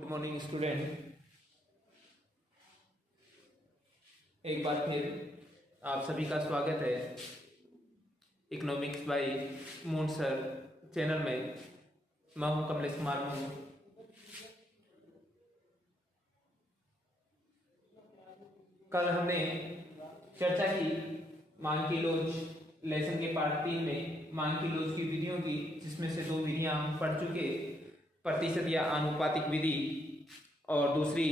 Good morning student. एक बार फिर आप सभी का स्वागत है economics by Moon sir channel में। मैं हूं कमलेश कुमार मून। कल हमने चर्चा की मानकी लोच लेसन के पार्ट 3 में मानकी लोच की विधियों की, जिसमें से 2 विधियां हम पढ़ चुके, प्रतिशत या आनुपातिक विधि और दूसरी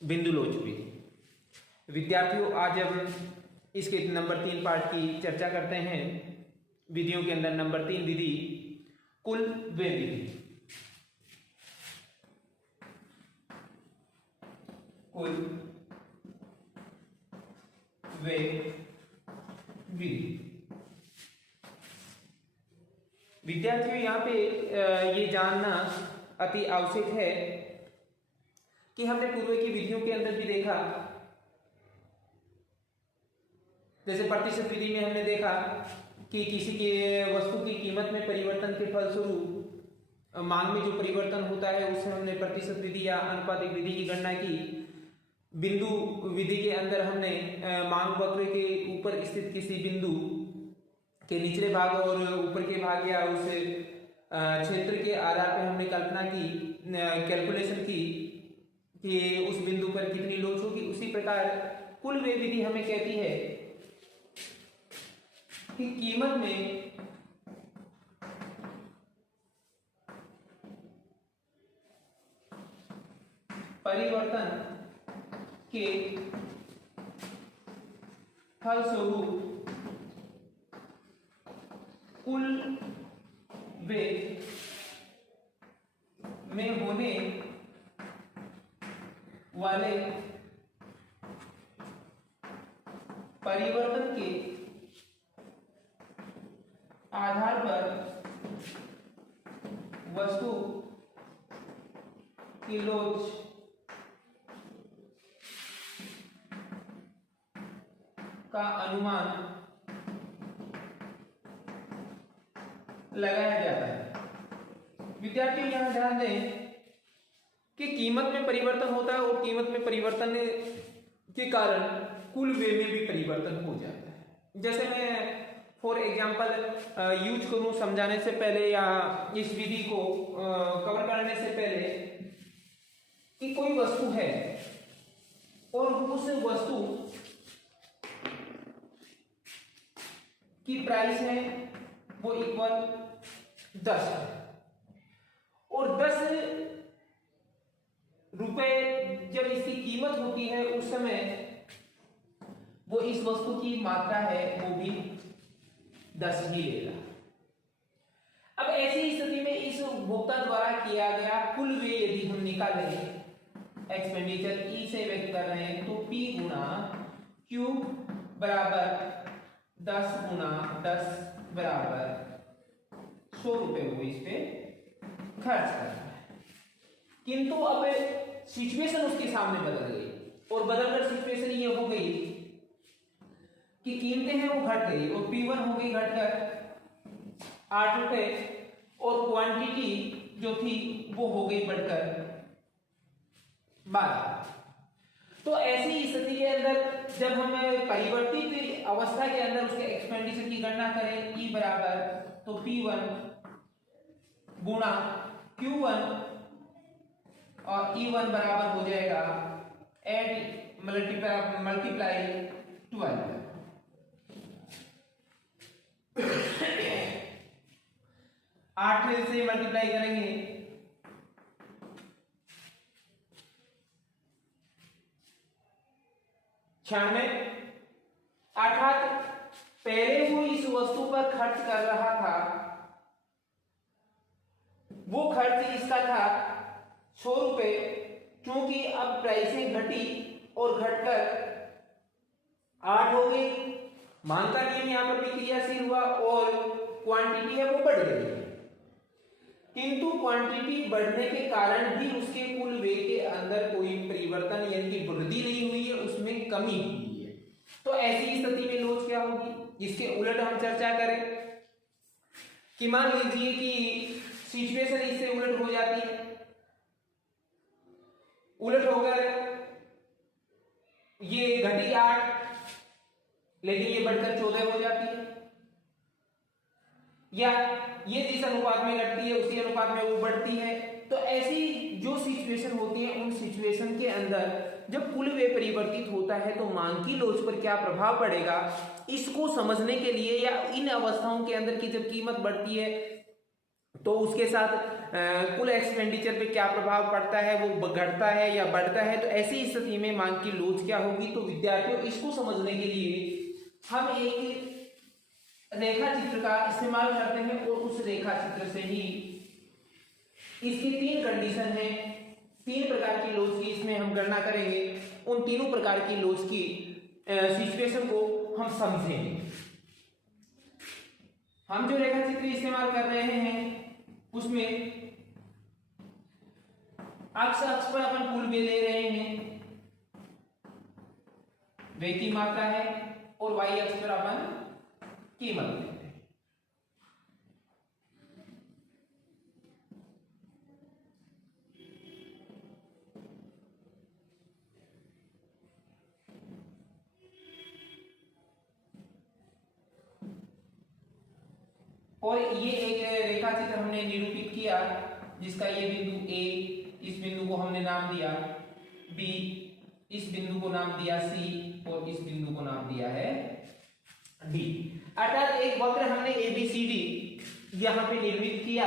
बिंदु लोच विधि। विद्यार्थियों, आज हम इसके नंबर 3 पार्ट की चर्चा करते हैं। विधियों के अंदर नंबर 3 विधि कुल व्यय विधि। कुल व्यय विधि। विद्यार्थियों, यहाँ पे ये जानना अति आवश्यक है कि हमने पूर्व की विधियों के अंदर भी देखा, जैसे प्रतिशत विधि में हमने देखा कि किसी के वस्तु की कीमत में परिवर्तन के फलस्वरूप मांग में जो परिवर्तन होता है उसे हमने प्रतिशत विधि या आनुपातिक विधि की गणना की। बिंदु विधि के अंदर हमने मांग वक्र के ऊपर स्थित किसी बिंदु के निचले भाग और ऊपर के भाग या उस क्षेत्र के आधार पर हमने कल्पना की, कैलकुलेशन की कि उस बिंदु पर कितनी लोच होगी। उसी प्रकार कुल व्यय विधि हमें कहती है कि कीमत में परिवर्तन के फलस्वरूप कुल व्यय में होने वाले परिवर्तन के आधार पर वस्तु की लोच का अनुमान लगाया जाता है। विद्यार्थी यहां ध्यान दें कि कीमत में परिवर्तन होता है और कीमत में परिवर्तन के कारण कुल व्यय में भी परिवर्तन हो जाता है। जैसे मैं फॉर एग्जाम्पल यूज करूं समझाने से पहले या इस विधि को कवर करने से पहले, कि कोई वस्तु है और उस वस्तु की प्राइस है वो इक्वल 10 है और 10 रुपए जब इसकी कीमत होती है उस समय वो इस वस्तु की मात्रा है वो भी 10 ही लेगा। अब ऐसी स्थिति में इस उपभोक्ता द्वारा किया गया कुल व्यय यदि हम निकालें, एक्सपेंडिचर ई से व्यक्त कर रहे हैं, तो P गुणा Q बराबर 10 गुणा 10 बराबर 100 रुपए वो इस पे खर्च कर रहा है। किंतु अब सिचुएशन उसके सामने बदल गई और बदलकर सिचुएशन ये हो गई कि कीमतें हैं वो घट गई और P1 हो गई घटकर 8 रुपए और क्वांटिटी जो थी वो हो गई बढ़कर 12। तो ऐसी स्थिति के अंदर जब हम परिवर्तित अवस्था के अंदर उसके एक्सपेंडिचर की गणना करें, E बराबर तो P1 गुणा Q1 और E1 बराबर हो जाएगा एड मल्टीप्लाई 12। 8 से मल्टीप्लाई करेंगे 96, अर्थात पहले वो इस वस्तु पर खर्च कर रहा था, वो खर्च इसका था 100 रुपए, क्योंकि अब प्राइसें घटी और घटकर 8 हो गई। मांग का नियम यहां पर भी क्रियाशील हुआ और क्वांटिटी है वो बढ़ गई, किंतु क्वांटिटी बढ़ने के कारण भी उसके कुल व्यय के अंदर कोई परिवर्तन यानी कि वृद्धि नहीं हुई है, उसमें कमी हुई है। तो ऐसी स्थिति में लोच क्या होगी? इसके उलट हम चर्चा करें कि मान लीजिए कि सिचुएशन इससे उलट हो जाती है उलट होकर ये घटी 8, लेकिन ये बढ़कर 14 हो जाती है, या ये जिस अनुपात में घटती है उसी अनुपात में वो बढ़ती है। तो ऐसी जो सिचुएशन होती है, उन सिचुएशन के अंदर जब कुल व्यय परिवर्तित होता है तो मांग की लोच पर क्या प्रभाव पड़ेगा, इसको समझने के लिए, या इन अवस्थाओं के अंदर की जब कीमत बढ़ती है तो उसके साथ कुल एक्सपेंडिचर पे क्या प्रभाव पड़ता है, वो घटता है या बढ़ता है, तो ऐसी स्थिति में मांग की लोच क्या होगी। तो विद्यार्थियों, इसको समझने के लिए हम एक रेखा चित्र का इस्तेमाल करते हैं और उस रेखा चित्र से ही इसकी 3 कंडीशन है, 3 प्रकार की लोच की इसमें हम गणना करेंगे। उन तीनों प्रकार की लोच की सिचुएशन को हम समझेंगे। हम जो रेखा चित्र इस्तेमाल कर रहे हैं उसमें अक्ष पर अपन कुल व्यय ले रहे हैं, व्यय की मात्रा है, और वाई अक्ष पर अपन कीमत ले रहे हैं। और ये एक रेखा चित्र हमने निरूपित किया जिसका ये बिंदु ए, इस बिंदु को हमने नाम दिया बी, इस बिंदु को नाम दिया सी, और इस बिंदु को नाम दिया है डी। अर्थात एक वक्र हमने ABCD यहां पे निर्मित किया।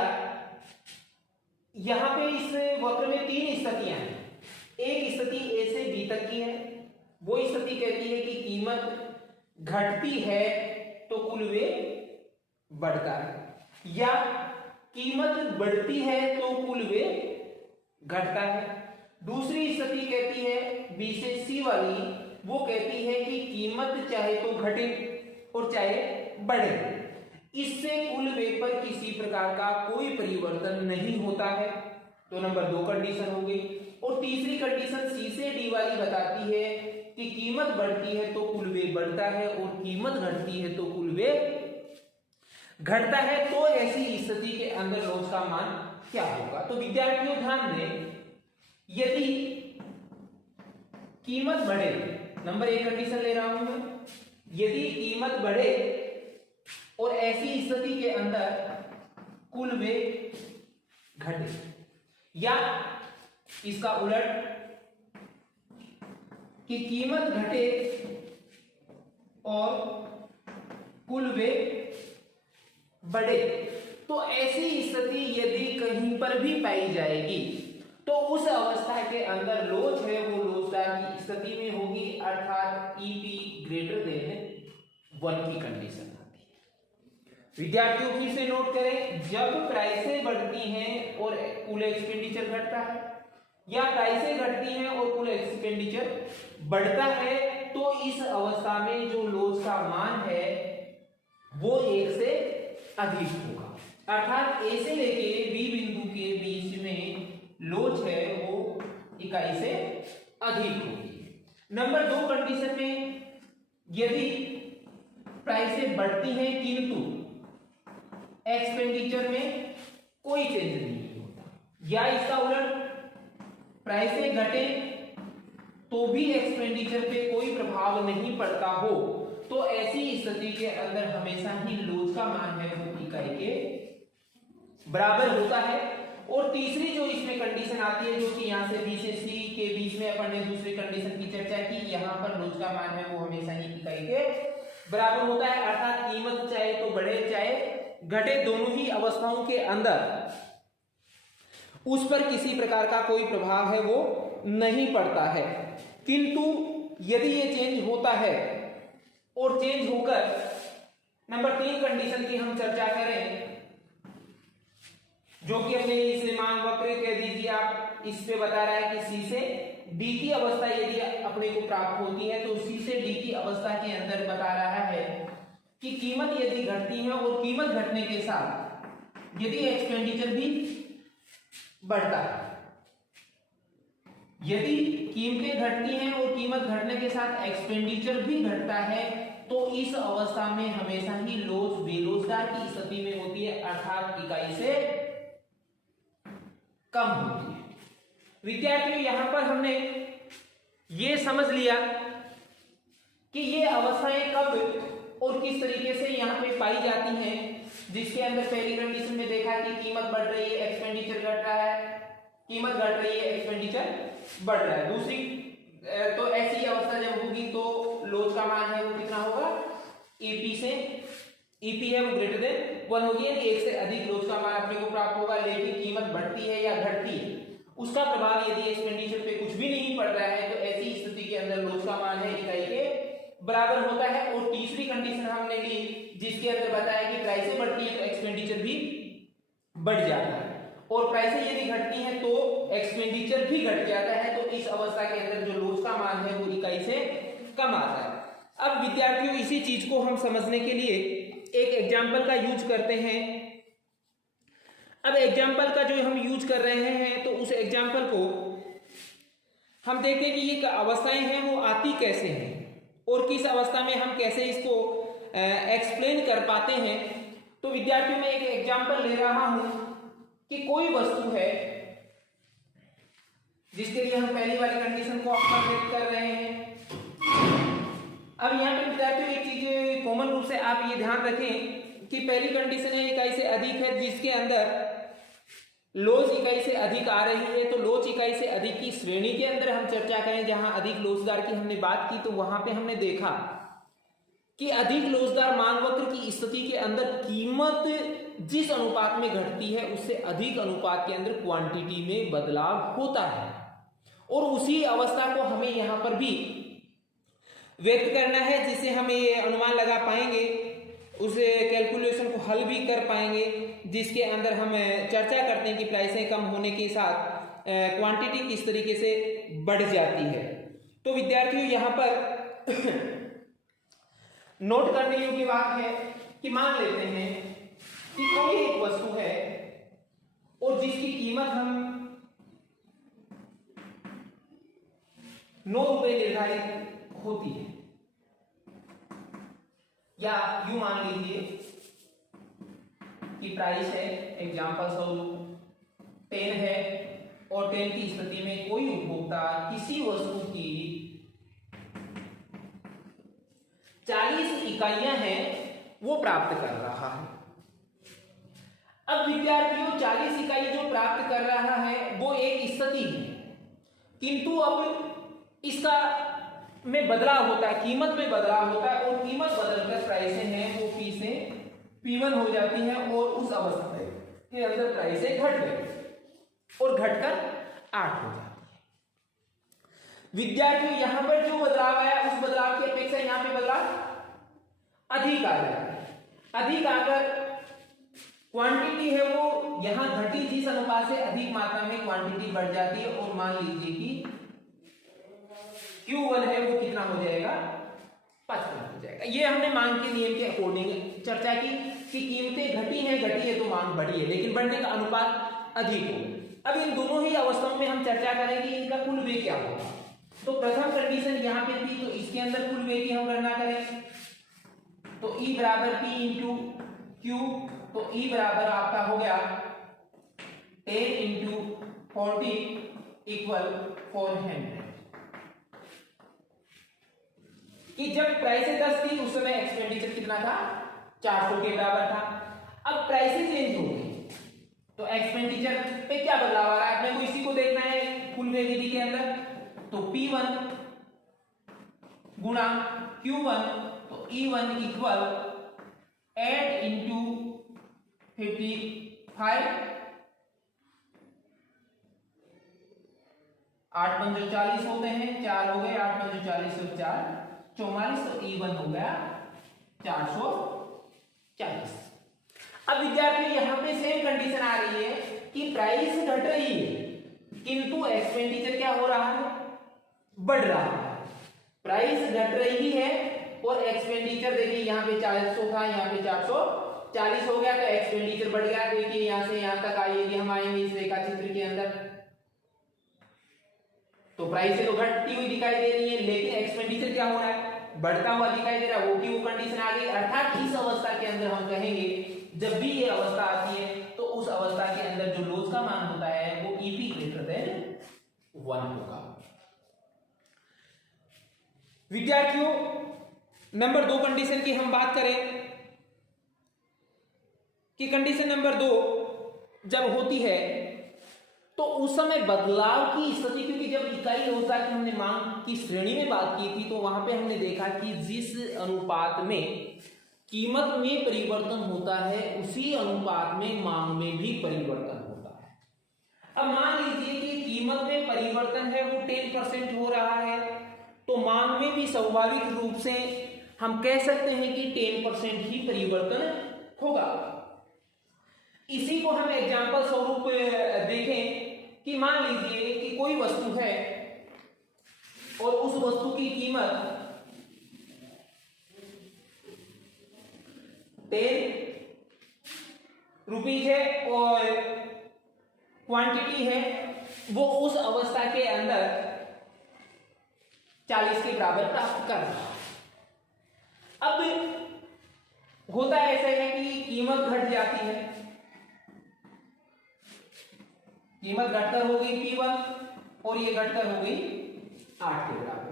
यहां पे इस वक्र में 3 स्थितियां हैं। एक स्थिति ए से बी तक की है, वो स्थिति कहती है कि कीमत घटती है तो कुल व्यय बढ़ता है, या कीमत बढ़ती है तो कुल व्यय घटता है। दूसरी स्थिति कहती है बी से सी वाली, वो कहती है कि कीमत चाहे तो घटे और चाहे बढ़े, इससे कुल व्यय पर किसी प्रकार का कोई परिवर्तन नहीं होता है। तो नंबर 2 कंडीशन हो गई। और तीसरी कंडीशन सी से डी वाली बताती है कि कीमत बढ़ती है तो कुल व्यय बढ़ता है, और कीमत घटती है तो कुल व्यय घटता है। तो ऐसी स्थिति के अंदर लोच का मान क्या होगा। तो विद्यार्थियों ध्यान दें, यदि कीमत बढ़े, नंबर 1 कंडीशन ले रहा हूं मैं, यदि कीमत बढ़े और ऐसी स्थिति के अंदर कुल व्यय घटे, या इसका उलट कि कीमत घटे और कुल व्यय बढ़े, तो ऐसी स्थिति यदि कहीं पर भी पाई जाएगी तो उस अवस्था के अंदर लोच है वो लोचदार की स्थिति में होगी, अर्थात EP ग्रेटर देन 1 की कंडीशन आती है। विद्यार्थियों फिर से नोट करें, जब प्राइसें बढ़ती हैं और कुल एक्सपेंडिचर घटता है, या प्राइसें घटती हैं और कुल एक्सपेंडिचर बढ़ता है, तो इस अवस्था में जो लोच का मान है वो 1 से अधिक होगा। अर्थात ए से लेके बी बिंदु के बीच में लोच है वो इकाई से अधिक होगी। नंबर 2 कंडीशन में यदि प्राइसें बढ़ती हैं किंतु एक्सपेंडिचर में कोई चेंज नहीं होता, या इसका उलट प्राइसें घटे तो भी एक्सपेंडिचर पे कोई प्रभाव नहीं पड़ता हो, तो ऐसी स्थिति के अंदर हमेशा ही लोच का मान है वो इकाई के बराबर होता है। और तीसरी जो इसमें कंडीशन आती है, जो कि यहाँ से बी से सी के बीच में अपन ने दूसरी कंडीशन की चर्चा की, यहाँ पर लोच का मान है वो हमेशा ही इकाई के बराबर होता है। अर्थात कीमत चाहे तो बढ़े चाहे घटे, दोनों ही अवस्थाओं के अंदर उस पर किसी प्रकार का कोई प्रभाव है वो नहीं पड़ता है। किंतु यदि ये चेंज होता है और चेंज होकर नंबर 3 कंडीशन की हम चर्चा करें, जो कि अपने इस मान वक्र कह दीजिए आप, इस पे बता रहा है कि सी से डी की अवस्था यदि अपने को प्राप्त होती है, तो सी से डी की अवस्था के अंदर बता रहा है कि कीमत यदि घटती है और कीमत घटने के साथ यदि एक्सपेंडिचर भी बढ़ता है, यदि कीमतें घटती हैं और कीमत घटने के साथ एक्सपेंडिचर भी घटता है, तो इस अवस्था में हमेशा ही लोच बेरोजगार की स्थिति में होती है, अर्थात इकाई से कम होती है। विद्यार्थियों यहां पर हमने ये समझ लिया कि ये अवस्थाएं कब और किस तरीके से यहाँ पे पाई जाती हैं, जिसके अंदर पहली कंडीशन में देखा कि कीमत बढ़ रही है, एक्सपेंडिचर घट रहा है, कीमत घट रही है, एक्सपेंडिचर बढ़ रहा है। दूसरी तो ऐसी अवस्था जब होगी तो लोच का मान है वो कितना होगा, ईपी से, ईपी है वो ग्रेटर देन 1 होगी, यानी एक से अधिक लोच का मान अपने को प्राप्त होगा। लेकिन कीमत बढ़ती है या घटती है उसका प्रभाव यदि एक्सपेंडिचर पे कुछ भी नहीं पड़ रहा है तो ऐसी स्थिति के अंदर लोच का मान है इकाई के बराबर होता है। और तीसरी कंडीशन हमने ली जिसके अंदर बताया कि प्राइसें बढ़ती है तो एक्सपेंडिचर भी बढ़ जाता है, और प्राइसें यदि घटती हैं तो एक्सपेंडिचर भी घट जाता है। तो इस अवस्था के अंदर जो लोच का मान है वो इकाई से कम आता है। अब विद्यार्थियों इसी चीज को हम समझने के लिए एक एग्जाम्पल का यूज करते हैं। अब एग्जाम्पल का जो हम यूज कर रहे हैं तो उस एग्जाम्पल को हम देखते हैं कि ये अवस्थाएं हैं वो आती कैसे हैं और किस अवस्था में हम कैसे इसको एक्सप्लेन कर पाते हैं। तो विद्यार्थियों में एक एग्जाम्पल ले रहा हूं कि कोई वस्तु है जिसके लिए हम पहली वाली कंडीशन को ऑब्जर्व कर रहे हैं। अब यहाँ पे विद्यार्थियों एक चीज कॉमन रूप से आप ये ध्यान रखें कि पहली कंडीशन है इकाई से अधिक है, जिसके अंदर लोच इकाई से अधिक आ रही है। तो लोच इकाई से अधिक की श्रेणी के अंदर हम चर्चा करें, जहां अधिक लोचदार की हमने बात की तो वहां पे हमने देखा कि अधिक लोचदार मानवक्र की स्थिति के अंदर कीमत जिस अनुपात में घटती है उससे अधिक अनुपात के अंदर क्वांटिटी में बदलाव होता है, और उसी अवस्था को हमें यहां पर भी व्यक्त करना है जिससे हम ये अनुमान लगा पाएंगे, उस कैलकुलेशन को हल भी कर पाएंगे, जिसके अंदर हम चर्चा करते हैं कि प्राइसें कम होने के साथ क्वांटिटी किस तरीके से बढ़ जाती है। तो विद्यार्थियों यहां पर नोट करने योग्य बात है कि मान लेते हैं कि कोई एक वस्तु है और जिसकी कीमत हम 9 रुपए निर्धारित होती है, या यूं मान लीजिए कि प्राइस है एग्जांपल स्वरूप 10 है, और 10 की स्थिति में कोई उपभोक्ता किसी वस्तु की 40 इकाइयां हैं वो प्राप्त कर रहा है। अब विद्यार्थियों 40 इकाई जो प्राप्त कर रहा है वो एक स्थिति है, किंतु अब इसका में बदलाव होता है, कीमत में बदलाव होता है, और कीमत बदलकर प्राइसें हैं वो P से P1 हो जाती हैं, और उस अवस्था के अंदर प्राइसें घट गई और घटकर 8 हो जाती है। विद्यार्थियों यहां पर जो बदलाव आया उस बदलाव की अपेक्षा यहां पे बदलाव अधिक आ जाता है। अधिक आकर क्वांटिटी है वो यहां घटी, जिस अनुपात से अधिक मात्रा में क्वांटिटी बढ़ जाती है, और मान लीजिए कि Q1 है वो कितना हो जाएगा, 55 हो जाएगा। ये हमने मांग के नियम के अकॉर्डिंग चर्चा की कि कीमतें घटी है तो मांग बढ़ी है, लेकिन बढ़ने का अनुपात अधिक होगा। अब इन दोनों ही अवस्थाओं में हम चर्चा करेंगे इनका कुल व्यय क्या होगा। तो प्रथम कंडीशन यहाँ पे थी तो इसके अंदर कुल व्यय की हम गणना करें तो E बराबर P इंटू Q, तो E बराबर आपका हो गया 10 इंटू 40 इक्वल 400। कि जब प्राइसें 10 थी उस समय एक्सपेंडिचर कितना था, 400 के बराबर था। अब प्राइसें चेंज हो गई तो एक्सपेंडिचर पे क्या बदलाव आ रहा है, अपने को इसी को देखना है कुल व्यय विधि के अंदर। तो P1 गुणा Q1, तो E1 इक्वल 8 इंटू 55, 8 पंजो 40 होते हैं, 4 हो गए, 8 पंजो 40 और 4 44, तो E1 हो गया 440। अब विद्यार्थियों यहां पे सेम कंडीशन आ रही है कि प्राइस घट रही है किंतु एक्सपेंडिचर क्या हो रहा है, बढ़ रहा है। प्राइस घट रही है और एक्सपेंडिचर देखिए यहाँ पे 400 था, यहाँ पे 440 हो गया, तो एक्सपेंडिचर बढ़ गया। देखिए यहां से यहां तक आइए, हम आएंगे इस रेखा चित्र के अंदर तो प्राइस तो घटती हुई दिखाई दे रही है, लेकिन एक्सपेंडिचर क्या हो रहा है, बढ़ता हुआ दिखाई दे रहा है। वो की वो कंडीशन आ गई। अर्थात इस अवस्था के अंदर हम कहेंगे जब भी ये अवस्था आती है तो उस अवस्था के अंदर जो लोच का मान होता है वो ईपी ग्रेटर देन 1 होगा। विद्यार्थियों, नंबर 2 कंडीशन की हम बात करें कि कंडीशन नंबर 2 जब होती है तो उस समय बदलाव की स्थिति, क्योंकि जब इकाई रोजगार की हमने मांग की श्रेणी में बात की थी तो वहां पे हमने देखा कि जिस अनुपात में कीमत में परिवर्तन होता है उसी अनुपात में मांग में भी परिवर्तन होता है। अब मान लीजिए कि कीमत में परिवर्तन है वो 10% हो रहा है, तो मांग में भी स्वाभाविक रूप से हम कह सकते हैं कि 10% ही परिवर्तन होगा। इसी को हम एग्जांपल स्वरूप देखें कि मान लीजिए कि कोई वस्तु है और उस वस्तु की कीमत 10 रुपीज है और क्वांटिटी है वो उस अवस्था के अंदर 40 के बराबर प्राप्त कर रहा है। अब होता ऐसा है कि कीमत घट जाती है, कीमत घटकर हो गई P1 और ये घटकर हो गई 8 के बराबर।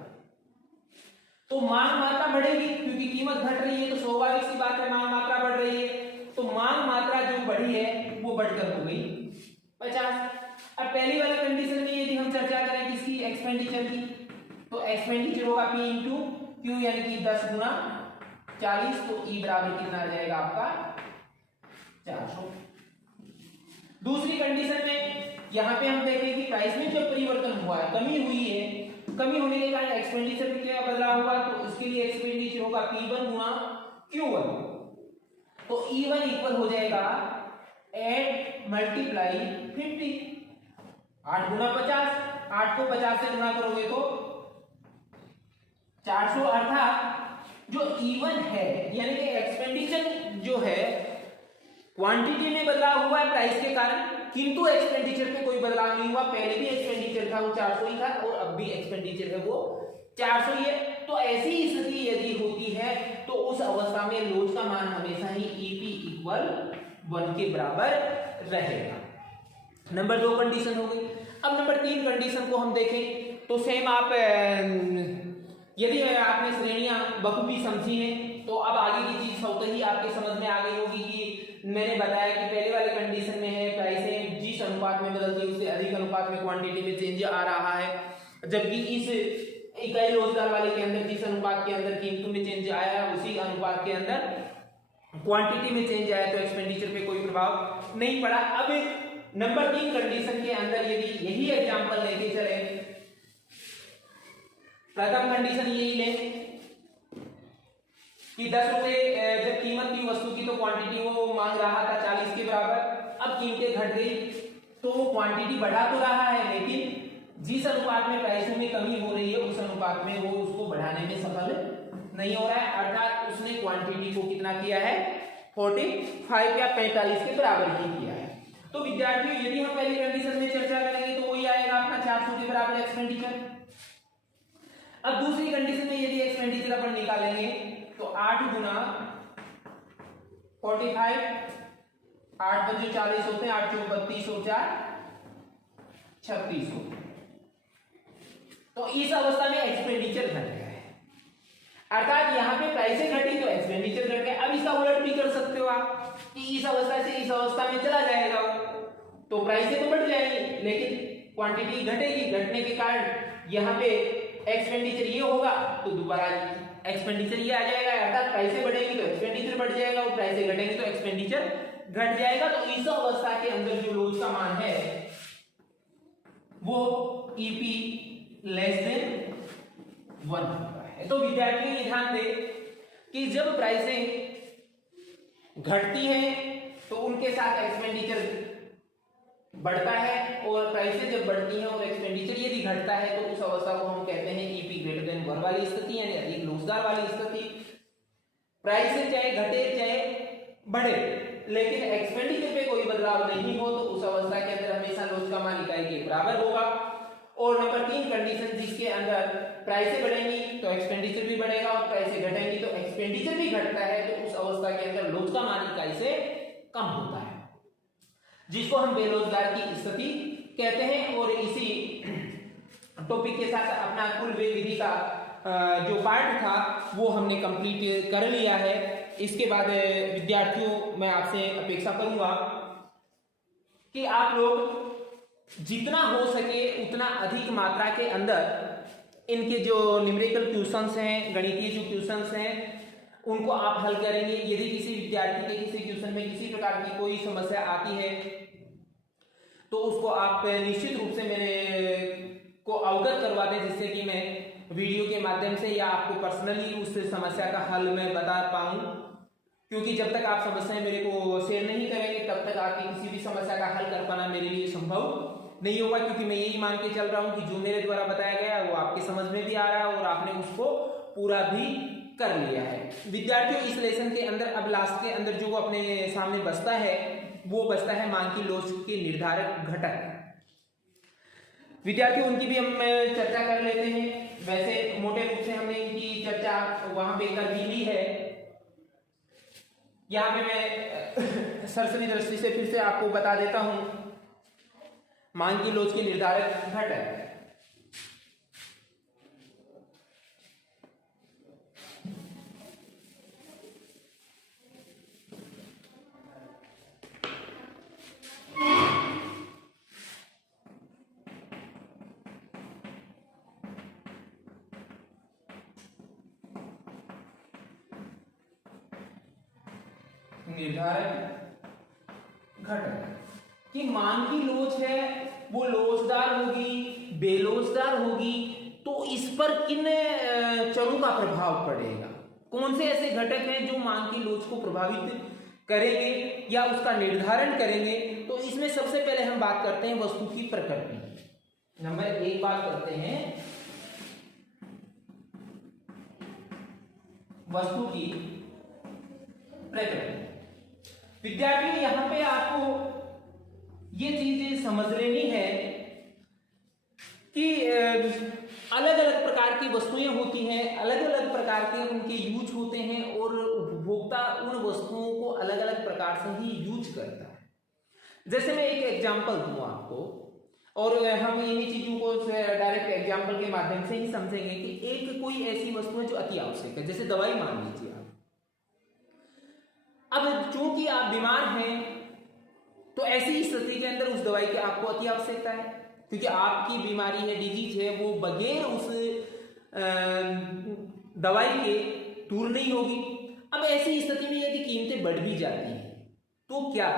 तो मांग मात्रा बढ़ेगी, क्योंकि कीमत घट रही है तो स्वाभाविक सी बात है मांग मात्रा बढ़ रही है, तो मांग मात्रा जो बढ़ी है वो बढ़कर हो गई 50। अब पहली वाली कंडीशन में यदि हम चर्चा करें किसकी, एक्सपेंडिचर की, तो एक्सपेंडिचर होगा P इंटू Q यानी कि 10 गुना 40, तो E बराबर कितना आ जाएगा आपका 400। दूसरी कंडीशन में यहां पे हम देखें कि प्राइस में जो परिवर्तन हुआ है, कमी हुई है, कमी होने के कारण एक्सपेंडिचर में क्या बदलाव हुआ, तो इसके लिए एक्सपेंडिचर होगा P1 गुना Q1, तो E1 इक्वल हो जाएगा 8 मल्टीप्लाई 50, 8 गुना 50, 8 को 50 से गुना करोगे तो 400, अर्थात जो E1 है यानी कि एक्सपेंडिचर जो है क्वांटिटी में बदलाव हुआ है प्राइस के कारण, किंतु एक्सपेंडिचर पे कोई बदलाव नहीं हुआ। पहले भी एक्सपेंडिचर था वो 400 ही था और अब भी एक्सपेंडिचर है वो 400 ही है। तो ऐसी स्थिति यदि होती है तो उस अवस्था में लोच का मान हमेशा ही ईपी इक्वल 1 के बराबर रहेगा। नंबर 2 कंडीशन हो गई। अब नंबर 3 कंडीशन को हम देखें तो सेम आप यदि आपने श्रेणियां बखूबी समझी हैं तो अब आगे की चीज स्वतः ही आपके समझ में आ गई होगी कि मैंने बताया कि पहले वाले कंडीशन में है प्राइसें जिस अनुपात में बदलती है उससे अधिक अनुपात में क्वांटिटी में चेंज आ रहा है, जबकि इस इकाई रोजगार वाले के अंदर जिस अनुपात के अंदर कीमतों में चेंज आया उसी अनुपात के अंदर क्वांटिटी में चेंज आया, तो एक्सपेंडिचर पे कोई प्रभाव नहीं पड़ा। अब नंबर 3 कंडीशन के अंदर यदि यही एग्जांपल लेके चले, प्रथम कंडीशन यही ले कि 10 रुपए जब कीमत थी वस्तु की तो क्वांटिटी वो मांग रहा था 40 के बराबर, अब कीमतें घट गई तो वो क्वांटिटी बढ़ा तो रहा है लेकिन जिस अनुपात में प्राइसों में कमी हो रही है उस अनुपात में वो उसको बढ़ाने में सफल नहीं हो रहा है, अर्थात उसने क्वांटिटी को कितना किया है 45 या 45 के बराबर ही किया है। तो विद्यार्थियों यदि हम पहली कंडीशन में चर्चा करेंगे तो वही आएगा अपना 400 के बराबर एक्सपेंडिचर। अब दूसरी कंडीशन में यदि एक्सपेंडिचर अपन निकालेंगे तो 8 गुना 45, 8 बजे 40 होते हैं, 8 चौक 32 हो 4 36 हो, तो इस अवस्था में एक्सपेंडिचर घट गया है, अर्थात यहां पे प्राइसें घटी तो एक्सपेंडिचर घट गया। अब इसका उलट भी कर सकते हो आप कि इस अवस्था से इस अवस्था में चला जाएगा तो प्राइसें तो बढ़ जाएंगी लेकिन क्वांटिटी घटेगी, घटने के कारण यहां पे एक्सपेंडिचर ये होगा तो दोबारा एक्सपेंडिचर ये आ जाएगा, अर्थात प्राइसें बढ़ेगी तो एक्सपेंडिचर बढ़ जाएगा और प्राइसें घटेंगी तो एक्सपेंडिचर घट जाएगा। तो इस अवस्था के अंदर जो लोच का मान है वो ईपी लेस देन 1 होता है। तो विद्यार्थी ये ध्यान दे कि जब प्राइसें घटती हैं तो उनके साथ एक्सपेंडिचर बढ़ता है और प्राइसें जब बढ़ती हैं और एक्सपेंडिचर यदि घटता है तो उस अवस्था को हम कहते हैं ईपी ग्रेटर देन 1 वाली स्थिति यानी अधिक लोचदार वाली स्थिति। प्राइसें चाहे घटे चाहे बढ़े लेकिन एक्सपेंडिचर पे कोई बदलाव नहीं हो तो उस अवस्था के अंदर हमेशा लोच का मान इकाई के बराबर होगा। और नंबर 3 कंडीशन जिसके अंदर प्राइसें बढ़ेंगी तो एक्सपेंडिचर भी बढ़ेगा और प्राइसें घटेंगी तो एक्सपेंडिचर भी घटता है तो उस अवस्था के अंदर लोच का मान इकाई से कम होता है, जिसको हम बेरोजगार की स्थिति कहते हैं। और इसी टॉपिक के साथ अपना कुल व्यय विधि का जो पार्ट था वो हमने कंप्लीट कर लिया है। इसके बाद विद्यार्थियों मैं आपसे अपेक्षा करूंगा कि आप लोग जितना हो सके उतना अधिक मात्रा के अंदर इनके जो न्यूमेरिकल क्वेश्चंस हैं, गणितीय जो क्वेश्चंस हैं, उनको आप हल करेंगे। यदि किसी विद्यार्थी के किसी क्वेश्चन में किसी प्रकार की कोई समस्या आती है तो उसको आप निश्चित रूप से मेरे को अवगत करवा दें, जिससे कि मैं वीडियो के माध्यम से या आपको पर्सनली उस समस्या का हल मैं बता पाऊं। क्योंकि जब तक आप समस्याएं मेरे को शेयर नहीं करेंगे तब तक आपकी किसी भी समस्या का हल कर पाना मेरे लिए संभव नहीं होगा। क्योंकि मैं यही मान के चल रहा हूं कि जो मेरे द्वारा बताया गया वो आपके समझ में भी आ रहा है और आपने उसको पूरा भी कर लिया है। विद्यार्थियों इस लेसन के अंदर अब लास्ट के अंदर जो अपने सामने बचता है वो बचता है मांग की लोच के निर्धारक घटक। विद्यार्थियों उनकी भी हम चर्चा कर लेते हैं। वैसे मोटे रूप से हमने इनकी चर्चा वहां पे कर भी ली है। यहाँ पे मैं सरसरी दृष्टि से फिर से आपको बता देता हूं मांग की लोच के निर्धारक घटक। निर्धारक घटक कि मांग की लोच है वो लोचदार होगी, बेलोचदार होगी, तो इस पर किन चरों का प्रभाव पड़ेगा, कौन से ऐसे घटक हैं जो मांग की लोच को प्रभावित करेंगे या उसका निर्धारण करेंगे। तो इसमें सबसे पहले हम बात करते हैं वस्तु की प्रकृति। नंबर 1 बात करते हैं वस्तु की प्रकृति। विद्यार्थियों यहां पे आपको ये चीजें समझ लेनी है कि अलग अलग प्रकार की वस्तुएं होती हैं, अलग अलग प्रकार के उनके यूज होते हैं और उपभोक्ता उन वस्तुओं को अलग अलग प्रकार से ही यूज करता है। जैसे मैं एक एग्जांपल दूं आपको और हम इन्हीं चीजों को डायरेक्ट एग्जांपल के माध्यम से ही समझेंगे कि एक कोई ऐसी वस्तु है जो अति आवश्यक है, जैसे दवाई मान लीजिए आप। अब चूंकि आप बीमार हैं तो ऐसी स्थिति के अंदर उस दवाई की आपको अति आवश्यकता है, क्योंकि आपकी बीमारी है, डिजीज है, वो बगैर उस दवाई के दूर नहीं होगी। अब ऐसी स्थिति में यदि कीमतें बढ़ भी जाती हैं तो क्या,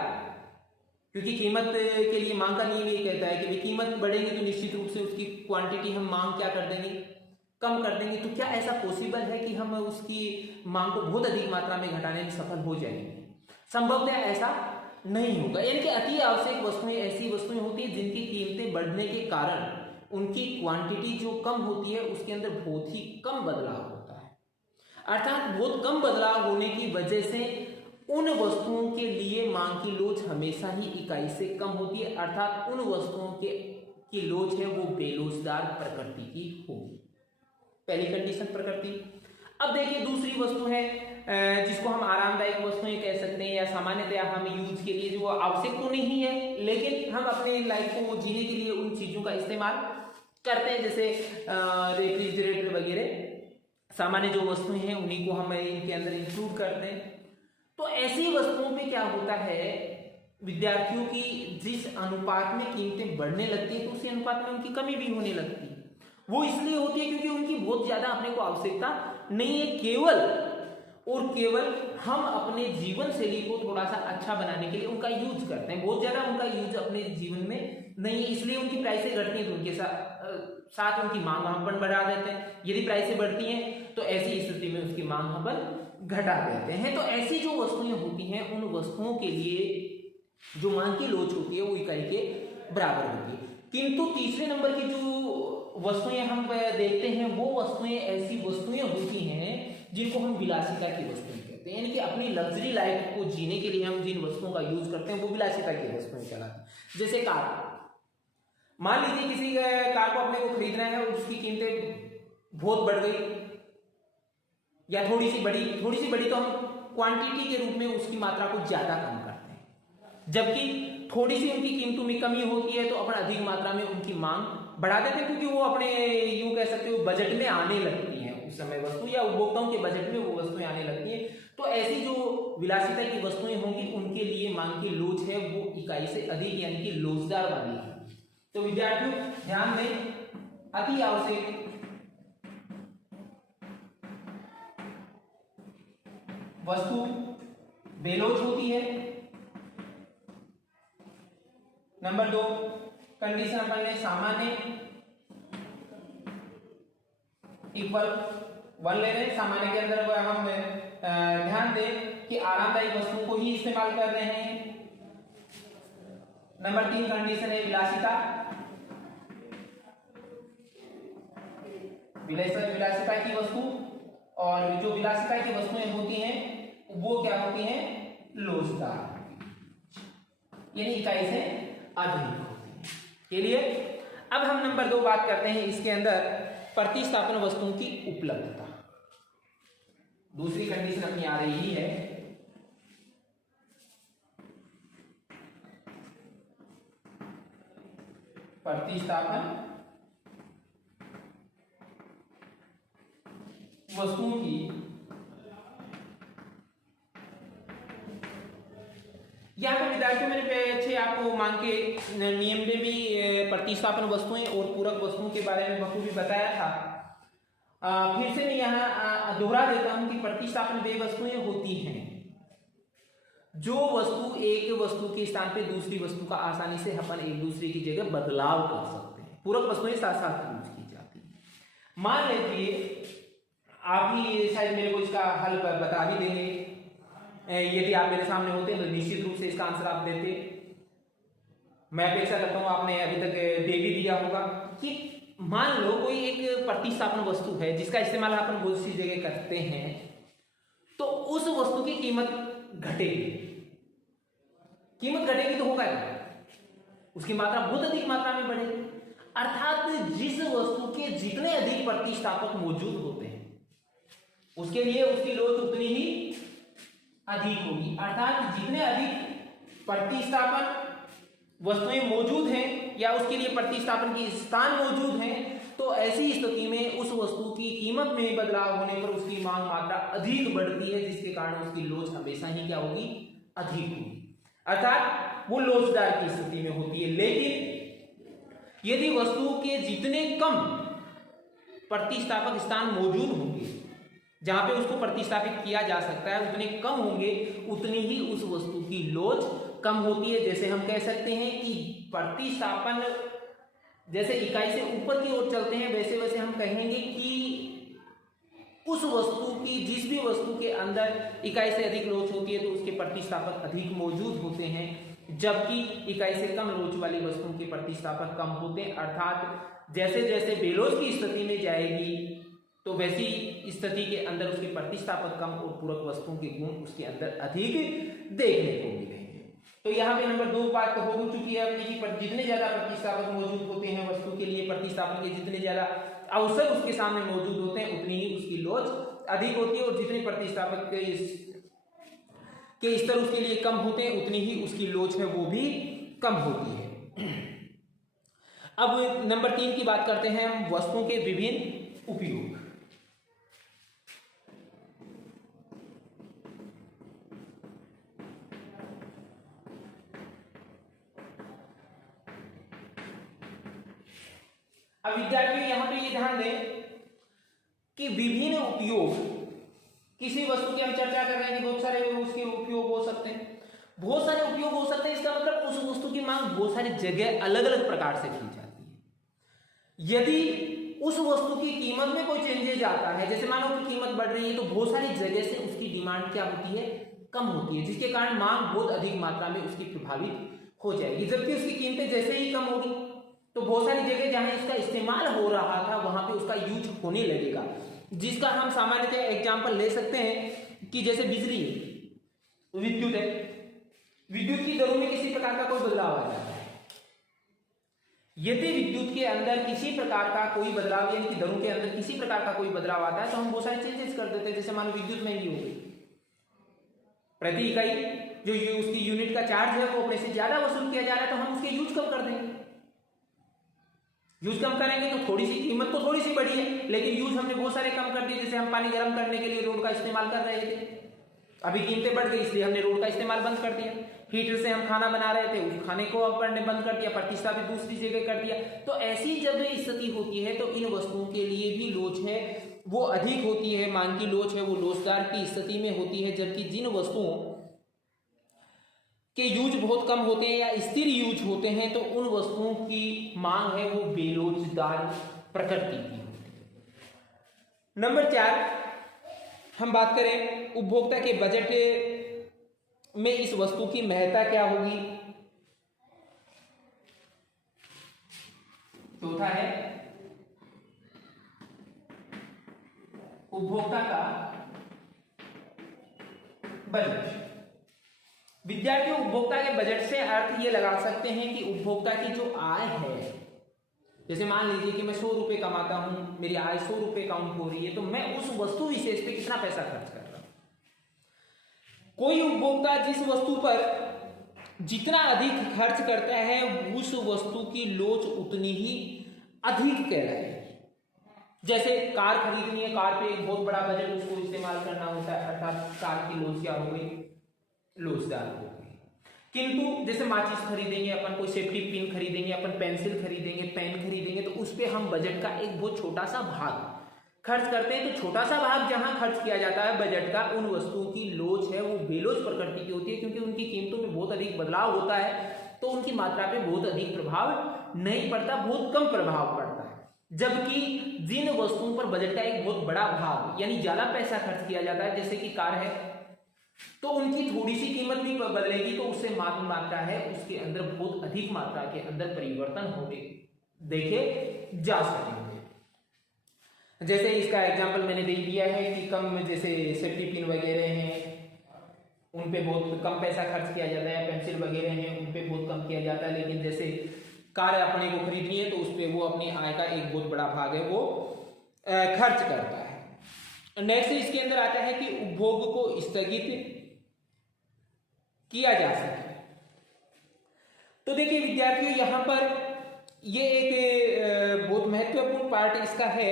क्योंकि कीमत के लिए मांग का नियम ये कहता है कि भाई कीमत बढ़ेगी तो निश्चित रूप से उसकी क्वांटिटी हम मांग क्या कर देंगे, कम कर देंगे। तो क्या ऐसा पॉसिबल है कि हम उसकी मांग को बहुत अधिक मात्रा में घटाने में सफल हो जाएंगे? संभवतः ऐसा नहीं होगा। यानी कि अति आवश्यक वस्तुएं ऐसी वस्तुएं होती हैं जिनकी कीमतें बढ़ने के कारण उनकी क्वांटिटी जो कम होती है उसके अंदर बहुत ही कम बदलाव होता है। अर्थात बहुत कम बदलाव होने की वजह से उन वस्तुओं के लिए मांग की लोच हमेशा ही इकाई से कम होती है, अर्थात उन वस्तुओं की लोच है वो बेलोचदार प्रकृति की होगी। पहली कंडीशन प्रकृति। अब देखिए दूसरी वस्तु है जिसको हम आरामदायक वस्तुएं कह सकते हैं या सामान्यतया हम यूज के लिए जो आवश्यक तो नहीं है लेकिन हम अपने लाइफ को जीने के लिए उन चीजों का इस्तेमाल करते हैं, जैसे रेफ्रिजरेटर वगैरह सामान्य जो वस्तुएं हैं उन्हीं को हम इनके अंदर इंक्लूड करते हैं। तो ऐसी वस्तुओं पे क्या होता है विद्यार्थियों की जिस अनुपात में कीमतें बढ़ने लगती है तो उसी अनुपात में उनकी कमी भी होने लगती है। वो इसलिए होती है क्योंकि उनकी बहुत ज्यादा अपने को आवश्यकता नहीं है, केवल और केवल हम अपने जीवन शैली को थोड़ा सा अच्छा बनाने के लिए उनका यूज करते हैं। बहुत ज्यादा उनका यूज अपने जीवन में नहीं है, इसलिए उनकी प्राइसें घटती हैं तो उनके साथ उनकी मांग हम अपन बढ़ा देते हैं। यदि प्राइसें बढ़ती हैं तो ऐसी स्थिति में उसकी मांग अपन घटा देते हैं। तो ऐसी जो वस्तुएं होती हैं उन वस्तुओं के लिए जो मांग की लोच होती है वो इकाई के बराबर होती है। किंतु तीसरे नंबर की जो वस्तुएं हम देखते हैं वो वस्तुएं ऐसी वस्तुएं होती हैं जिनको हम विलासिता की वस्तुएं कहते हैं, यानी कि अपनी लग्जरी लाइफ को जीने के लिए हम जिन वस्तुओं का यूज करते हैं वो विलासिता की वस्तुएं कहलाती हैं। जैसे कार, मान लीजिए किसी कार को अपने को खरीदना है और उसकी कीमतें बहुत बढ़ गई या थोड़ी सी बड़ी तो हम क्वांटिटी के रूप में उसकी मात्रा को ज्यादा कम करते हैं, जबकि थोड़ी सी उनकी कीमतों में कमी होती है तो अपन अधिक मात्रा में उनकी मांग बढ़ा देते हैं, क्योंकि वो अपने यूं कह सकते हो बजट में आने लगती हैं उस समय वस्तु, या उपभोक्ताओं के बजट में वो वस्तुएं आने लगती हैं। तो ऐसी जो विलासिता की वस्तुएं होंगी उनके लिए मांग की लोच है वो इकाई से अधिक यानी कि लोचदार वाली है। तो विद्यार्थियों ध्यान दें, अति आवश्यक वस्तु बेलोच होती है। नंबर 2 कंडीशन अपन ने सामान्य इक्वल 1 ले रहे हैं। सामान्य के अंदर हम ध्यान दें कि आरामदायक वस्तु को ही इस्तेमाल कर रहे हैं। नंबर 3 कंडीशन है विलासिता। विलासिता की वस्तु, और जो विलासिता की वस्तुएं होती हैं वो क्या होती हैं, लोचदार, यानी इकाई से अधिक होती है। के लिए अब हम नंबर 2 बात करते हैं इसके अंदर प्रतिस्थापन वस्तुओं की उपलब्धता। दूसरी कंडीशन अपनी आ रही है प्रतिस्थापन वस्तुओं की यहाँ पर विद्यार्थियों मैंने पीछे आपको मान के नियम में भी प्रतिस्थापन वस्तुएं और पूरक वस्तुओं के बारे में बखूबी बताया था। फिर से मैं यहाँ दोहरा देता हूं कि प्रतिस्थापन वे वस्तुएं होती हैं जो वस्तु एक वस्तु के स्थान पे दूसरी वस्तु का आसानी से अपन एक दूसरे की जगह बदलाव कर सकते हैं। पूरक वस्तुएं साथ साथ यूज की जाती हैं। मान लीजिए आप ही शायद मेरे को इसका हल बता भी देंगे, यदि आप मेरे सामने होते हैं तो निश्चित रूप से इसका आंसर आप देते। मैं अपेक्षा करता हूं आपने अभी तक दे भी दिया होगा कि मान लो कोई एक प्रतिस्थापन वस्तु है जिसका इस्तेमाल अपन बहुत सी जगह करते हैं, तो उस वस्तु की कीमत घटेगी। कीमत घटेगी तो होगा क्या, उसकी मात्रा बहुत अधिक मात्रा में बढ़ेगी। अर्थात जिस वस्तु के जितने अधिक प्रतिस्थापक मौजूद होते हैं उसके लिए उसकी लोच उतनी ही अधिक होगी। अर्थात जितने अधिक प्रतिस्थापन वस्तुएं मौजूद हैं या उसके लिए प्रतिस्थापन के स्थान मौजूद हैं, तो ऐसी स्थिति में उस वस्तु की कीमत में बदलाव होने पर उसकी मांग मात्रा अधिक बढ़ती है, जिसके कारण उसकी लोच हमेशा ही क्या होगी, अधिक होगी। अर्थात वो लोचदार की स्थिति में होती है। लेकिन यदि वस्तु के जितने कम प्रतिस्थापक स्थान मौजूद होंगे जहां पे उसको प्रतिस्थापित किया जा सकता है उतने कम होंगे, उतनी ही उस वस्तु की लोच कम होती है। जैसे हम कह सकते हैं कि प्रतिस्थापन जैसे इकाई से ऊपर की ओर चलते हैं, वैसे वैसे हम कहेंगे कि उस वस्तु की जिस भी वस्तु के अंदर इकाई से अधिक लोच होती है तो उसके प्रतिस्थापक अधिक मौजूद होते हैं, जबकि इकाई से कम लोच वाली वस्तुओं के प्रतिस्थापक कम होते हैं। अर्थात जैसे जैसे बेलोच की स्थिति में जाएगी तो वैसी स्थिति के अंदर उसके प्रतिस्थापक कम और पूरक वस्तुओं के गुण उसके अंदर अधिक देखने को मिलेंगे। तो यहाँ पे नंबर 2 बात तो हो चुकी है अपनी कि जितने ज्यादा प्रतिस्थापक मौजूद होते हैं वस्तु के लिए, प्रतिस्थापन के जितने ज्यादा अवसर उसके सामने मौजूद होते हैं उतनी ही उसकी लोच अधिक होती है, और जितने प्रतिस्थापक के स्तर उसके लिए कम होते हैं उतनी ही उसकी लोच है वो भी कम होती है। अब नंबर 3 की बात करते हैं हम, वस्तुओं के विभिन्न उपयोग। अब विद्यार्थियों यहां पे ये ध्यान दें कि विभिन्न उपयोग, किसी वस्तु की हम चर्चा कर रहे हैं कि बहुत सारे उसके उपयोग हो सकते हैं, बहुत सारे उपयोग हो सकते हैं। इसका मतलब उस वस्तु की मांग बहुत सारी जगह अलग अलग प्रकार से की जाती है। यदि उस वस्तु की कीमत में कोई चेंजेज आता है, जैसे मानो कि कीमत बढ़ रही है, तो बहुत सारी जगह से उसकी डिमांड क्या होती है, कम होती है, जिसके कारण मांग बहुत अधिक मात्रा में उसकी प्रभावित हो जाएगी। जबकि उसकी कीमतें जैसे ही कम होगी तो बहुत सारी जगह जहां इसका इस्तेमाल हो रहा था वहां पे उसका यूज होने लगेगा। जिसका हम सामान्यतः एग्जांपल ले सकते हैं कि जैसे बिजली, विद्युत है, विद्युत की दरों में किसी प्रकार का कोई बदलाव आ जाता है। यदि विद्युत के अंदर किसी प्रकार का कोई बदलाव, यानी कि दरों के अंदर किसी प्रकार का कोई बदलाव आता है तो हम बहुत सारे चेंजेस कर देते हैं। जैसे मान लो विद्युत महंगी हो गई, प्रति इकाई जो उसकी यूनिट का चार्ज है वो अपने से ज्यादा वसूल किया जा रहा है, तो हम उसके यूज कम कर देंगे। यूज कम करेंगे तो थोड़ी सी कीमत तो थोड़ी सी बढ़ी है, लेकिन यूज हमने बहुत सारे कम कर दिए। जैसे हम पानी गर्म करने के लिए रोड का इस्तेमाल कर रहे थे, अभी कीमतें बढ़ गई इसलिए हमने रोड का इस्तेमाल बंद कर दिया। हीटर से हम खाना बना रहे थे, उस खाने को हमने बंद कर दिया, प्रतिष्ठा भी दूसरी जगह कर दिया। तो ऐसी जब स्थिति होती है तो इन वस्तुओं के लिए भी लोच है वो अधिक होती है, मांग की लोच है वो लोचदार की स्थिति में होती है। जबकि जिन वस्तुओं के यूज बहुत कम होते हैं या स्थिर यूज होते हैं तो उन वस्तुओं की मांग है वो बेलोचदार प्रकृति की होती है। नंबर 4 हम बात करें उपभोक्ता के बजट में इस वस्तु की महत्ता क्या होगी। चौथा है उपभोक्ता का बजट। विद्यार्थी उपभोक्ता के बजट से अर्थ ये लगा सकते हैं कि उपभोक्ता की जो आय है, जैसे मान लीजिए कि मैं 100 रुपए कमाता हूं, मेरी आय 100 रुपए काउंट हो रही है, तो मैं उस वस्तु विशेष पे कितना पैसा खर्च कर रहा हूं। कोई उपभोक्ता जिस वस्तु पर जितना अधिक खर्च करता है उस वस्तु की लोच उतनी ही अधिक कहलाएगी। जैसे कार खरीदनी है, कार पे एक बहुत बड़ा बजट उसको इस्तेमाल करना होता है, अर्थात कार की लोच क्या हो गई, लोचदार हो गई। किंतु जैसे माचिस खरीदेंगे अपन, कोई सेफ्टी पिन खरीदेंगे अपन, पेंसिल खरीदेंगे, पेन खरीदेंगे, तो उस पर हम बजट का एक बहुत छोटा सा भाग खर्च करते हैं। तो छोटा सा भाग जहां खर्च किया जाता है बजट का, उन वस्तुओं की लोच है वो बेलोच प्रकृति की होती है, क्योंकि उनकी कीमतों में बहुत अधिक बदलाव होता है, तो उनकी मात्रा पे बहुत अधिक प्रभाव नहीं पड़ता, बहुत कम प्रभाव पड़ता है। जबकि जिन वस्तुओं पर बजट का एक बहुत बड़ा भाग यानी ज्यादा पैसा खर्च किया जाता है, जैसे कि कार है, तो उनकी थोड़ी सी कीमत भी बदलेगी तो उससे मात्रा है उसके अंदर बहुत अधिक मात्रा के अंदर परिवर्तन होते देखे जा सकेंगे। जैसे इसका एग्जांपल मैंने दे दिया है कि कम, जैसे सेफ्टी पिन वगैरह हैं उन पे बहुत कम पैसा खर्च किया जाता है, पेंसिल वगैरह हैं उन पे बहुत कम किया जाता है, लेकिन जैसे कार अपने को खरीदनी है तो उस पर वो अपनी आय का एक बहुत बड़ा भाग है वो खर्च करता है। नेक्स्ट इसके अंदर आता है कि उपभोग को स्थगित किया जा सके। तो देखिए विद्यार्थियों, यहां पर ये एक बहुत महत्वपूर्ण पार्ट इसका है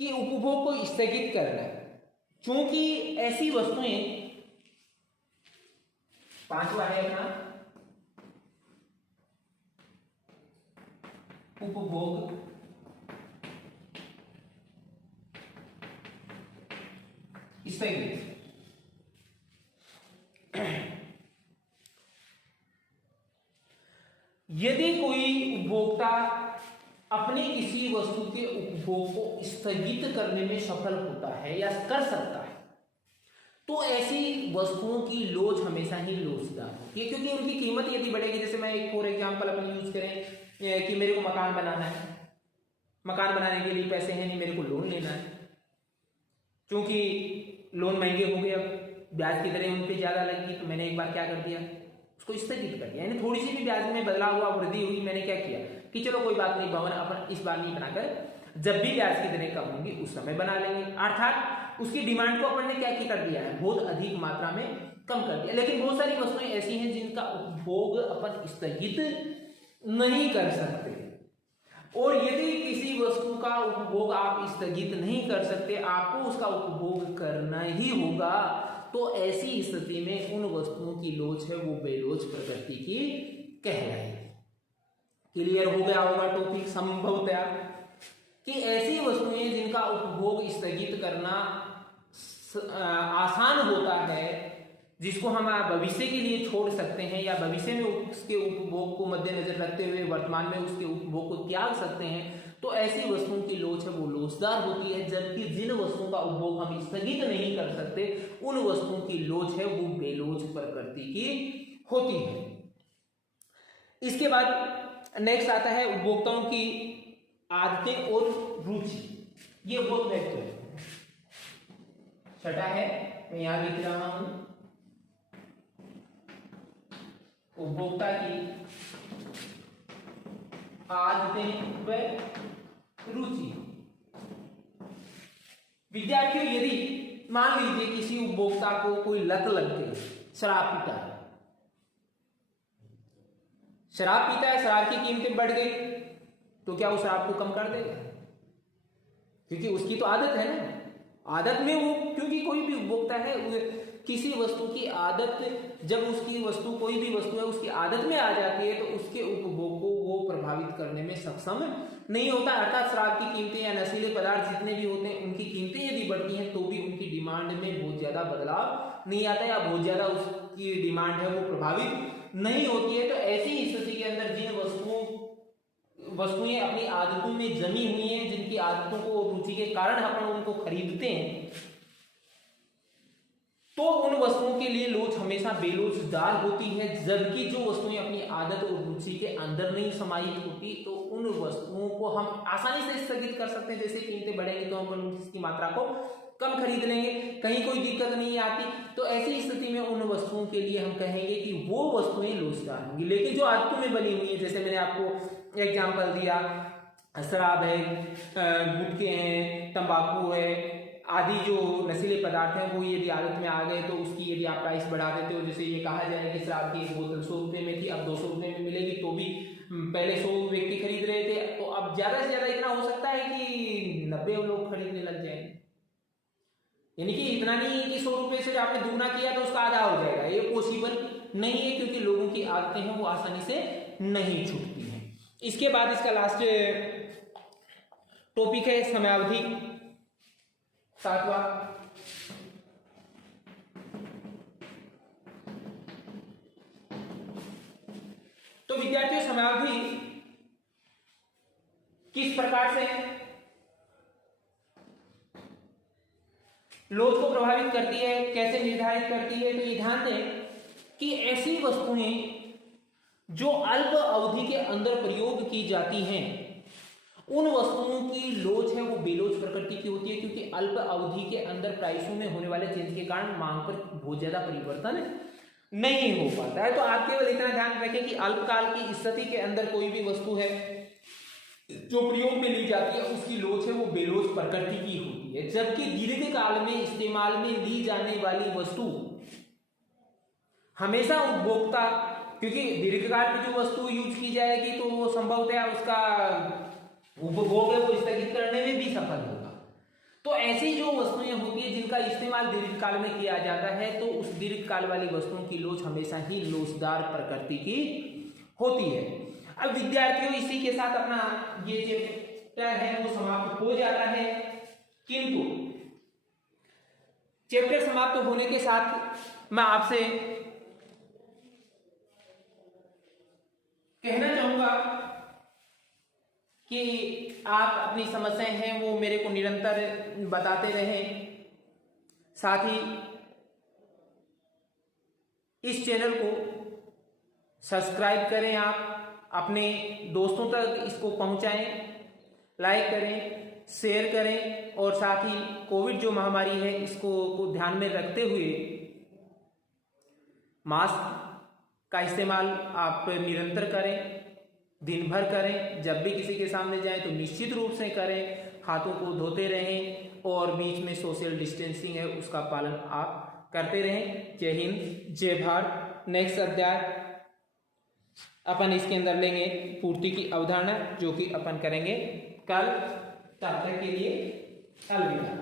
कि उपभोग को स्थगित करना, क्योंकि ऐसी वस्तुएं, पांचवा है अपना उपभोग स्थगित। यदि कोई उपभोक्ता अपनी किसी वस्तु के उपभोग को स्थगित करने में सफल होता है या कर सकता है, तो ऐसी वस्तुओं की लोच हमेशा ही लोचदार होती है, क्योंकि उनकी कीमत यदि बढ़ेगी। जैसे मैं एक फॉर एग्जांपल अपन यूज करें कि मेरे को मकान बनाना है, मकान बनाने के लिए पैसे हैं नहीं, मेरे को लोन लेना है, क्योंकि लोन महंगे हो गए, अब ब्याज की दरें उन पे ज्यादा लगेगी, तो मैंने एक बार क्या कर दिया, उसको स्थगित कर दिया। यानी थोड़ी सी भी ब्याज में बदलाव हुआ, वृद्धि हुई, मैंने क्या किया कि चलो कोई बात नहीं, भवन अपन इस बार नहीं बनाकर जब भी ब्याज की दरें कम होंगी उस समय बना लेंगे। अर्थात उसकी डिमांड को अपन ने क्या कर दिया है, बहुत अधिक मात्रा में कम कर दिया। लेकिन बहुत सारी वस्तुएं ऐसी हैं जिनका उपभोग अपन स्थगित नहीं कर सकते, और यदि किसी वस्तु का उपभोग आप स्थगित नहीं कर सकते, आपको उसका उपभोग करना ही होगा, तो ऐसी स्थिति में उन वस्तुओं की लोच है वो बेलोच प्रकृति की कहलाएगी। क्लियर हो गया होगा टॉपिक संभवतः कि ऐसी वस्तुएं जिनका उपभोग स्थगित करना आसान होता है, जिसको हम भविष्य के लिए छोड़ सकते हैं या भविष्य में उसके उपभोग को मद्देनजर रखते हुए वर्तमान में उसके उपभोग को त्याग सकते हैं, तो ऐसी वस्तुओं की लोच है वो लोचदार होती है। जबकि जिन वस्तुओं का उपभोग हम स्थगित नहीं कर सकते, उन वस्तुओं की लोच है वो बेलोच प्रकृति की होती है। इसके बाद नेक्स्ट आता है उपभोक्ताओं की आदतें और रुचि। ये बहुत महत्वपूर्ण है। छठा है, मैं यहां लिख रहा हूं, उपभोक्ता की आदतें व रुचि। विद्यार्थियों, यदि मान लीजिए किसी उपभोक्ता को कोई लत लग गई, शराब पीता है, शराब पीता है, शराब की कीमतें बढ़ गई, तो क्या उस शराब को कम कर देगा? क्योंकि उसकी तो आदत है ना, आदत में वो, क्योंकि कोई भी उपभोक्ता है किसी वस्तु की आदत, जब उसकी वस्तु, कोई भी वस्तु है उसकी आदत में आ जाती है तो उसके उपभोग को वो प्रभावित करने में सक्षम नहीं होता। अर्थात शराब की कीमतें या नशीले पदार्थ जितने भी होते हैं उनकी कीमतें यदि बढ़ती हैं तो भी उनकी डिमांड में बहुत ज्यादा बदलाव नहीं आता या बहुत ज्यादा उसकी डिमांड है वो प्रभावित नहीं होती है। तो ऐसी स्थिति के अंदर जिन वस्तुएं अपनी आदतों में जमी हुई हैं, जिनकी आदतों को, रुचि के कारण अपन उनको खरीदते हैं, तो उन वस्तुओं के लिए लोच हमेशा बेलोचदार होती है। जबकि जो वस्तुएं अपनी आदत और रुचि के अंदर नहीं समाहित होती तो उन वस्तुओं को हम आसानी से स्थगित कर सकते हैं। जैसे कीमतें बढ़ेंगी तो हम उसकी मात्रा को कम खरीद लेंगे, कहीं कोई दिक्कत नहीं आती। तो ऐसी स्थिति में उन वस्तुओं के लिए हम कहेंगे कि वो वस्तुएं लोचदार होंगी। लेकिन जो आदतों में बनी हुई है, जैसे मैंने आपको एग्जाम्पल दिया, शराब है, गुटखे हैं, तंबाकू है, आदि जो नशीले पदार्थ हैं, वो यदि आदत में आ गए तो उसकी यदि आप प्राइस बढ़ा देते हो, जैसे ये कहा जाए कि शराब की एक बोतल 100 रुपये में थी, अब 200 रुपये में मिलेगी, तो भी पहले 100 व्यक्ति खरीद रहे थे, तो अब ज्यादा से ज्यादा इतना हो सकता है कि 90 लोग खरीदने लग जाएंगे। यानी कि इतना नहीं है कि 100 रुपये से आपने दुगना किया तो उसका आधा हो जाएगा, ये पॉसिबल नहीं है, क्योंकि लोगों की आदतें हैं वो आसानी से नहीं छूटती हैं। इसके बाद इसका लास्ट टॉपिक है समयावधि, 7वां। तो विद्यार्थियों, समयावधि किस प्रकार से लोच को प्रभावित करती है, कैसे निर्धारित करती है? तो ये ध्यान दें कि ऐसी वस्तुएं जो अल्प अवधि के अंदर प्रयोग की जाती हैं, उन वस्तुओं की लोच है वो बेलोच प्रकृति की होती है, क्योंकि अल्प अवधि के अंदर प्राइसों में होने वाले चेंज के कारण मांग पर बहुत ज्यादा परिवर्तन नहीं हो पाता है। तो आप केवल इतना ध्यान रखें कि अल्पकाल की स्थिति के अंदर कोई भी वस्तु है जो प्रयोग में ली जाती है उसकी लोच है वो बेलोच प्रकृति की होती है। जबकि दीर्घकाल में इस्तेमाल में ली जाने वाली वस्तु हमेशा उपभोक्ता, क्योंकि दीर्घकाल में जो वस्तु यूज की जाएगी तो वो संभवतः उसका उपभोग है वो स्थगित करने में भी सफल होगा। तो ऐसी जो वस्तुएं होती है जिनका इस्तेमाल दीर्घकाल में किया जाता है तो उस दीर्घकाल वाली वस्तुओं की लोच हमेशा ही लोचदार प्रकृति की होती है। अब विद्यार्थियों, इसी के साथ अपना ये चैप्टर है वो समाप्त हो जाता है। किंतु चैप्टर समाप्त होने के साथ मैं आपसे कहना चाहूंगा कि आप अपनी समस्याएं हैं वो मेरे को निरंतर बताते रहें। साथ ही इस चैनल को सब्सक्राइब करें, आप अपने दोस्तों तक इसको पहुंचाएं, लाइक करें, शेयर करें, और साथ ही कोविड जो महामारी है इसको ध्यान में रखते हुए मास्क का इस्तेमाल आप निरंतर करें, दिन भर करें। जब भी किसी के सामने जाएं तो निश्चित रूप से करें, हाथों को धोते रहें और बीच में सोशल डिस्टेंसिंग है उसका पालन आप करते रहें। जय हिंद, जय भारत। नेक्स्ट अध्याय अपन इसके अंदर लेंगे पूर्ति की अवधारणा, जो कि अपन करेंगे कल। तब तक के लिए अलविदा।